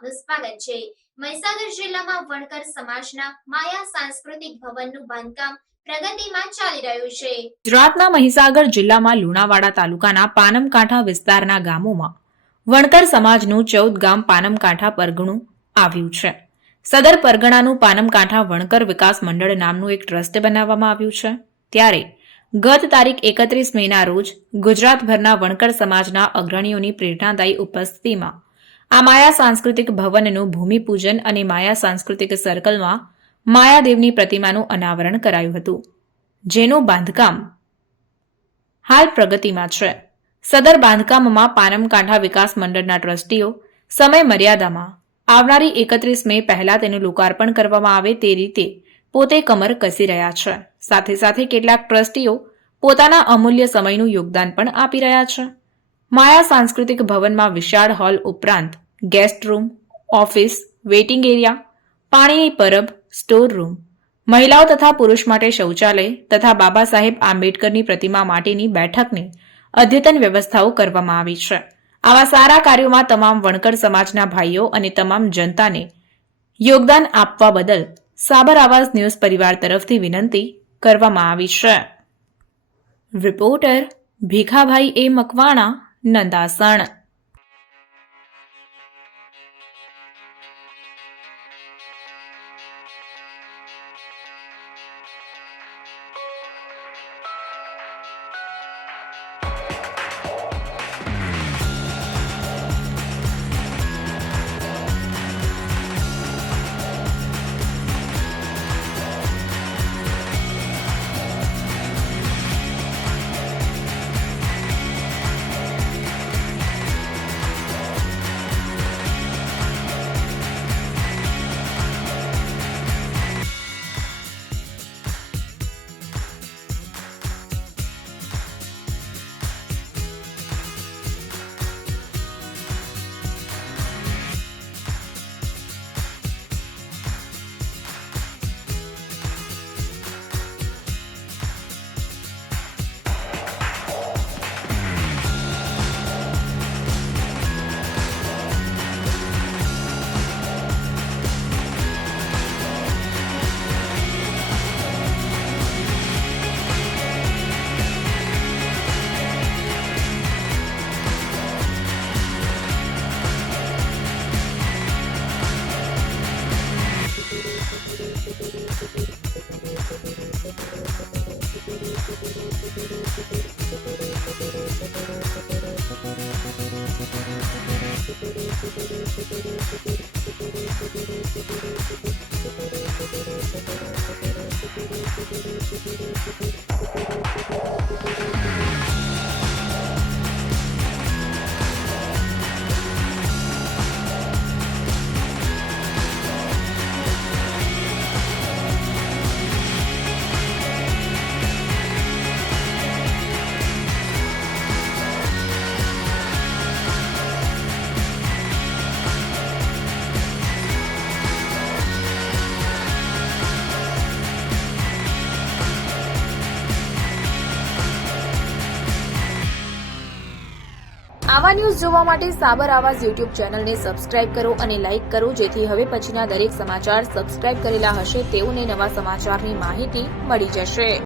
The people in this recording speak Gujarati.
આપનું સ્વાગત છે। મહીસાગર જિલ્લામાં વણકર સમાજના માયા સાંસ્કૃતિક ભવનનું બાંધકામ પ્રગતિમાં ચાલી રહ્યું છે। ગુજરાતના મહીસાગર જિલ્લામાં લુણાવાડા તાલુકાના પાનમકાંઠા વિસ્તારના ગામોમાં વણકર સમાજનું 14 ગામ પાનમકાંઠા પરગણું આવ્યું છે। સદર પરગણાનું પાનમકાંઠા વણકર વિકાસ મંડળ નામનું એક ટ્રસ્ટ બનાવવામાં આવ્યું છે। ત્યારે ગત તારીખ 31 મેના રોજ ગુજરાતભરના વણકર સમાજના અગ્રણીઓની પ્રેરણાદાયી ઉપસ્થિતિમાં આ માયા સાંસ્કૃતિક ભવનનું ભૂમિપૂજન અને માયા સાંસ્કૃતિક સર્કલમાં માયાદેવની પ્રતિમાનું અનાવરણ કરાયું હતું, જેનું બાંધકામ હાલ પ્રગતિમાં છે। સદર બાંધકામમાં પાનમકાંઠા વિકાસ મંડળના ટ્રસ્ટીઓ સમય મર્યાદામાં આવનારી 31 મે પહેલા તેનું લોકાર્પણ કરવામાં આવે તે રીતે પોતે કમર કસી રહ્યા છે। સાથે સાથે કેટલાક ટ્રસ્ટીઓ પોતાના અમૂલ્ય સમયનું યોગદાન પણ આપી રહ્યા છે। માયા સાંસ્કૃતિક ભવનમાં વિશાળ હોલ ઉપરાંત guest room, office, waiting area, પાણીની પરબ, સ્ટોર રૂમ, મહિલાઓ તથા પુરુષ માટે શૌચાલય તથા બાબા સાહેબ આંબેડકરની પ્રતિમા માટેની બેઠકની અદ્યતન વ્યવસ્થાઓ કરવામાં આવી છે। આવા સારા કાર્યોમાં તમામ વણકર સમાજના ભાઈઓ અને તમામ જનતાને યોગદાન આપવા બદલ સાબર આવાઝ ન્યૂઝ પરિવાર તરફથી વિનંતી કરવામાં આવી છે। રિપોર્ટર ભીખાભાઈ એ મકવાણા, નંદાસણ। આવા ન્યૂઝ જોવા માટે સાબર આવાઝ યુટ્યુબ ચેનલને સબસ્ક્રાઇબ કરો અને લાઇક કરો, જેથી હવે પછીના દરેક સમાચાર સબસ્ક્રાઇબ કરેલા હશે તેઓને નવા સમાચારની માહિતી મળી જશે।